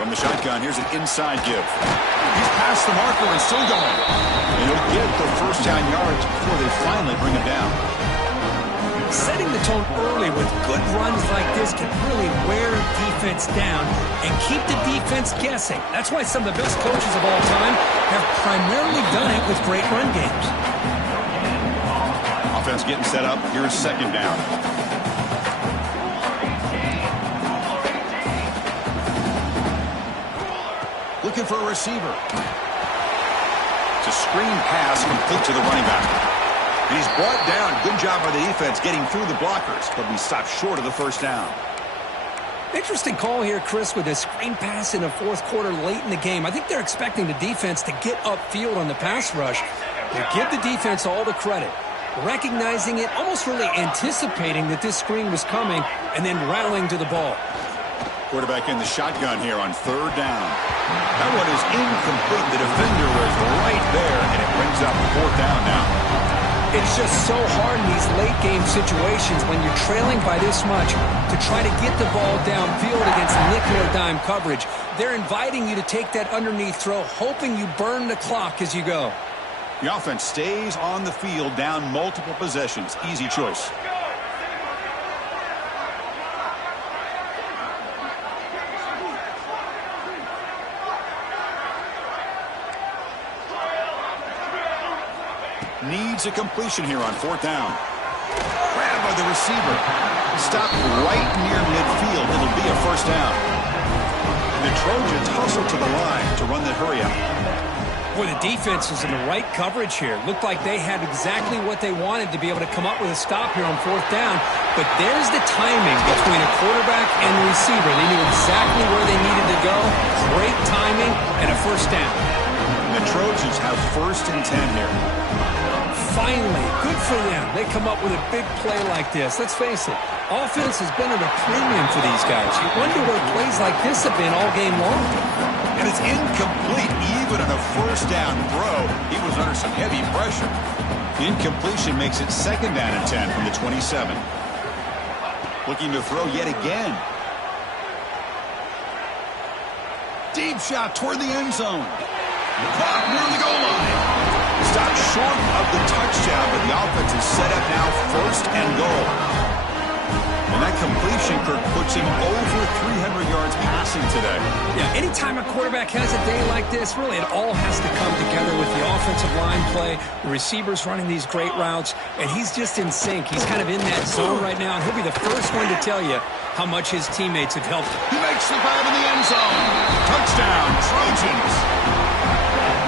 From the shotgun, here's an inside give. He's past the marker and still going. And he'll get the 1st down yards before they finally bring him down. Setting the tone early with good runs like this can really wear defense down and keep the defense guessing. That's why some of the best coaches of all time have primarily done it with great run games. Offense getting set up. Here's second down. Looking for a receiver. It's a screen pass complete to the running back. And he's brought down. Good job by the defense getting through the blockers. But we stopped short of the first down. Interesting call here, Chris, with a screen pass in the fourth quarter late in the game. I think they're expecting the defense to get upfield on the pass rush. They give the defense all the credit, recognizing it, almost really anticipating that this screen was coming, and then rallying to the ball. Quarterback in the shotgun here on third down. That one is incomplete. The defender was right there, and it brings up fourth down now. It's just so hard in these late-game situations when you're trailing by this much to try to get the ball downfield against nickel or dime coverage. They're inviting you to take that underneath throw, hoping you burn the clock as you go. The offense stays on the field down multiple possessions. Easy choice. Needs a completion here on fourth down. Grabbed by the receiver. Stopped right near midfield. It'll be a first down. The Trojans hustle to the line to run the hurry up. Boy, the defense was in the right coverage here. Looked like they had exactly what they wanted to be able to come up with a stop here on fourth down. But there's the timing between a quarterback and the receiver. They knew exactly where they needed to go. Great timing and a first down. And the Trojans have first and 10 here. Finally, good for them. They come up with a big play like this. Let's face it, offense has been at a premium for these guys. You wonder where plays like this have been all game long. And it's incomplete. Even on a first down throw, he was under some heavy pressure. The incompletion makes it second down and 10 from the 27. Looking to throw yet again. Deep shot toward the end zone. Clock near the goal line. Stopped short of the touchdown, but the offense is set up now first and goal. And that completion, Kirk, puts him over 300 yards passing today. Yeah, anytime a quarterback has a day like this, really it all has to come together with the offensive line play, the receivers running these great routes, and he's just in sync. He's kind of in that zone right now, and he'll be the first one to tell you how much his teammates have helped him. He makes the grab in the end zone. Touchdown, Trojans.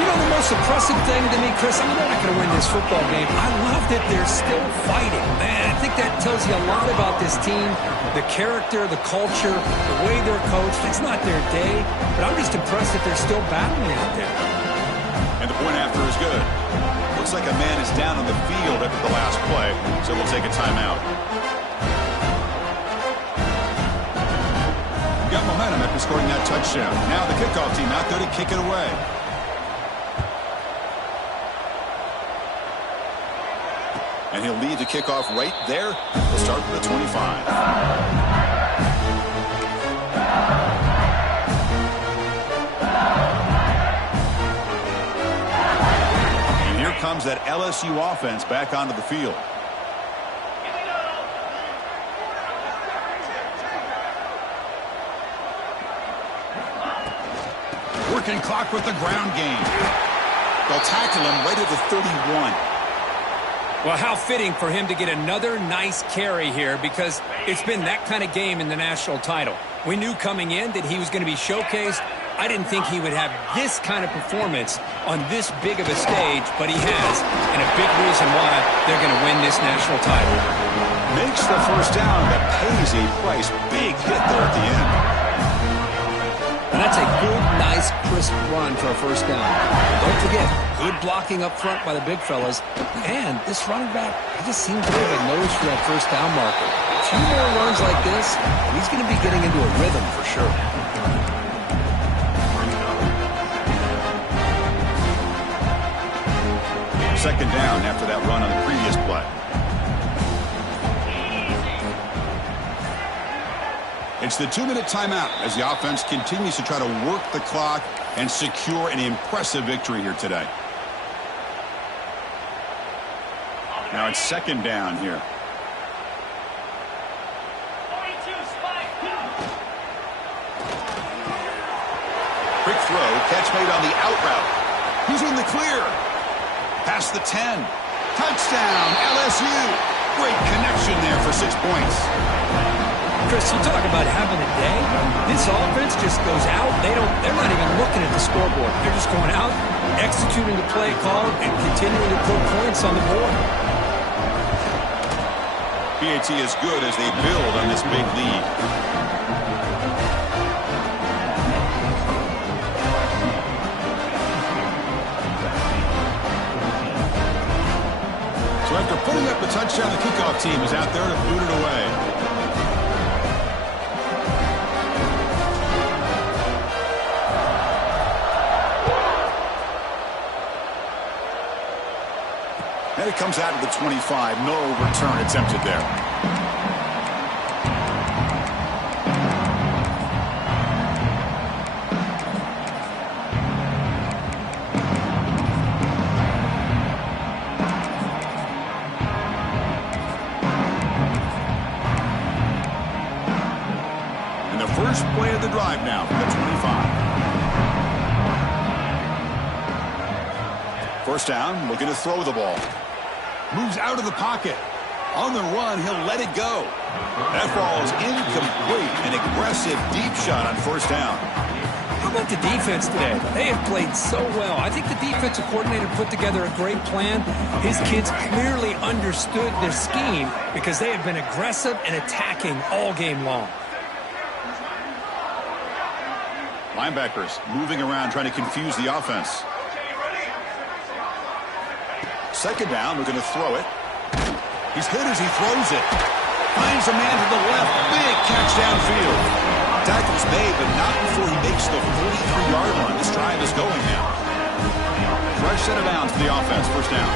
You know the most impressive thing to me, Chris? I mean, they're not going to win this football game. I love that they're still fighting. Man, I think that tells you a lot about this team, the character, the culture, the way they're coached. It's not their day, but I'm just impressed that they're still battling out there. And the point after is good. Looks like a man is down on the field after the last play, so we'll take a timeout. Got momentum after scoring that touchdown. Now the kickoff team out there to kick it away. And he'll lead the kickoff right there. We'll start from the 25. And here comes that LSU offense back onto the field. Working clock with the ground game. They'll tackle him right at the 31. Well, how fitting for him to get another nice carry here, because it's been that kind of game in the national title. We knew coming in that he was going to be showcased. I didn't think he would have this kind of performance on this big of a stage, but he has, and a big reason why they're going to win this national title. Makes the first down, but pays a price. Big hit there at the end. And that's a good, nice, crisp run for a first down. Don't forget, good blocking up front by the big fellas. And this running back, he just seems to have a nose for that first down marker. A few more runs like this, and he's going to be getting into a rhythm for sure. Second down after that run on the previous play. It's the 2-minute timeout as the offense continues to try to work the clock and secure an impressive victory here today. Now it's second down here. throw. Catch made on the out route. He's in the clear. Past the 10. Touchdown, LSU. Great connection there for 6 points. Chris, you talk about having a day. This offense just goes out. They're not even looking at the scoreboard. They're just going out, executing the play call, and continuing to put points on the board. PAT is good as they build on this big lead. So after putting up the touchdown, the kickoff team is out there to boot it away. And it comes out of the 25. No return attempted there. And the first play of the drive now from the 25. First down, looking to throw the ball. Moves out of the pocket. On the run, he'll let it go. That ball is incomplete. An aggressive deep shot on first down. How about the defense today? They have played so well. I think the defensive coordinator put together a great plan. His kids clearly understood their scheme because they have been aggressive and attacking all game long. Linebackers moving around, trying to confuse the offense. Second down, we're going to throw it. He's hit as he throws it. Finds a man to the left. Big catch downfield. Tackle's made, but not before he makes the 43-yard line. This drive is going now. Fresh set of downs for the offense. First down.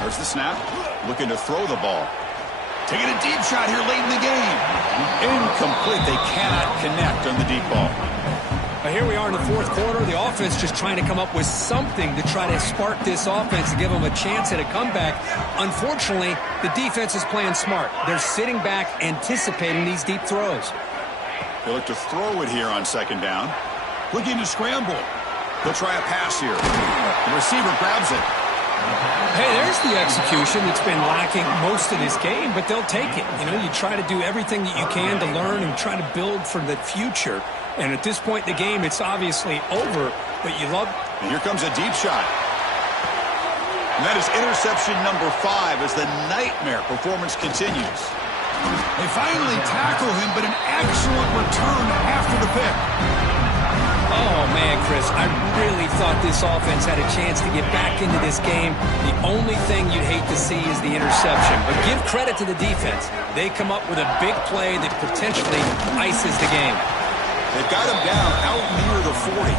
There's the snap. Looking to throw the ball. Taking a deep shot here late in the game. Incomplete. They cannot connect on the deep ball. Here we are in the fourth quarter. The offense just trying to come up with something to try to spark this offense and give them a chance at a comeback. Unfortunately, the defense is playing smart. They're sitting back, anticipating these deep throws. They look to throw it here on second down. Looking to scramble. He'll try a pass here. The receiver grabs it. Hey, there's the execution that's been lacking most of this game, but they'll take it. You know, you try to do everything that you can to learn and try to build for the future. And at this point in the game, it's obviously over, but you love... And here comes a deep shot. And that is interception number 5 as the nightmare performance continues. They finally tackle him, but an excellent return after the pick. Oh, man, Chris, I really thought this offense had a chance to get back into this game. The only thing you'd hate to see is the interception. But give credit to the defense. They come up with a big play that potentially ices the game. They've got him down out near the 40.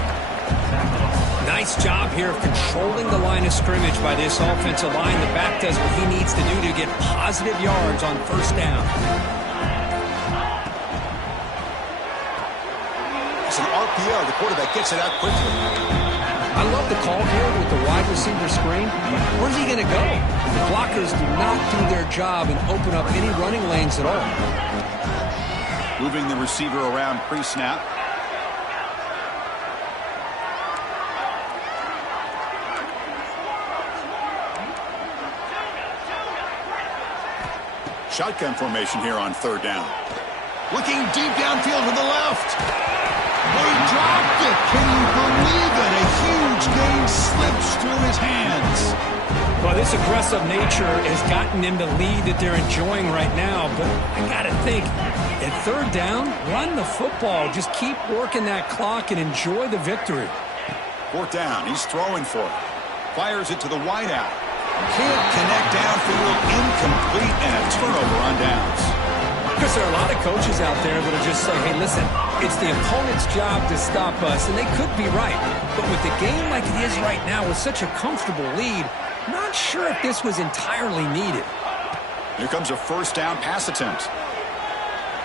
Nice job here of controlling the line of scrimmage by this offensive line. The back does what he needs to do to get positive yards on first down. It's an RPO. The quarterback gets it out quickly. I love the call here with the wide receiver screen. Where's he going to go? The blockers do not do their job and open up any running lanes at all. Moving the receiver around pre-snap. Shotgun formation here on third down. Looking deep downfield to the left. They dropped it. Can you believe it? A huge gain slips through his hands. Well, this aggressive nature has gotten them the lead that they're enjoying right now. But I got to think, at third down, run the football. Just keep working that clock and enjoy the victory. Fourth down. He's throwing for it. Fires it to the wideout. Can't connect downfield. Incomplete and a turnover on downs. Because there are a lot of coaches out there that will just say, hey, listen, it's the opponent's job to stop us, and they could be right. But with the game like it is right now with such a comfortable lead, not sure if this was entirely needed. Here comes a first down pass attempt.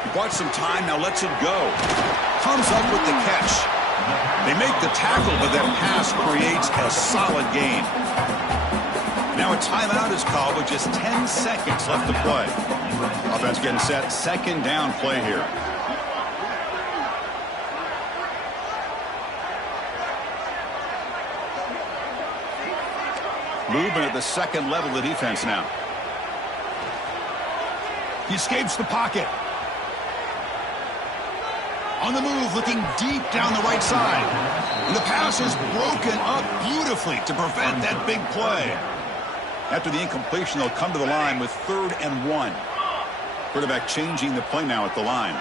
He bought some time, now lets it go. Comes up with the catch. They make the tackle, but that pass creates a solid gain. Now a timeout is called with just 10 seconds left to play. Offense getting set. Second down play here. Movement at the second level of the defense now. He escapes the pocket. On the move, looking deep down the right side. And the pass is broken up beautifully to prevent that big play. After the incompletion, they'll come to the line with 3rd and 1. Quarterback changing the play now at the line.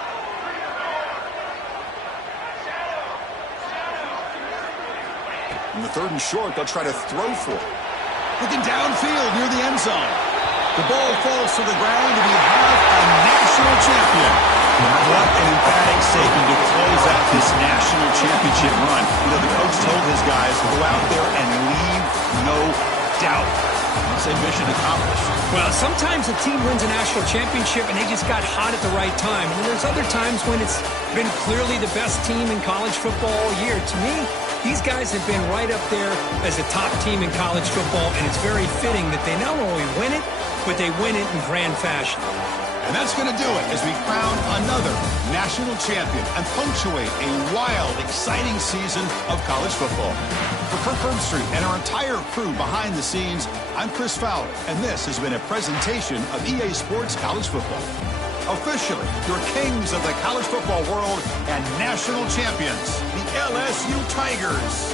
In the 3rd and short, they'll try to throw for it. Looking downfield near the end zone. The ball falls to the ground, and we have a national champion. What an emphatic statement to close out this national championship run. You know, the coach told his guys to go out there and leave no doubt. Let's say mission accomplished. Well, sometimes a team wins a national championship and they just got hot at the right time. And there's other times when it's been clearly the best team in college football all year. To me, these guys have been right up there as a top team in college football, and it's very fitting that they not only win it, but they win it in grand fashion. And that's going to do it as we crown another national champion and punctuate a wild, exciting season of college football. For Kirk Herbstreit and our entire crew behind the scenes, I'm Chris Fowler, and this has been a presentation of EA Sports College Football. Officially, your kings of the college football world and national champions, the LSU Tigers.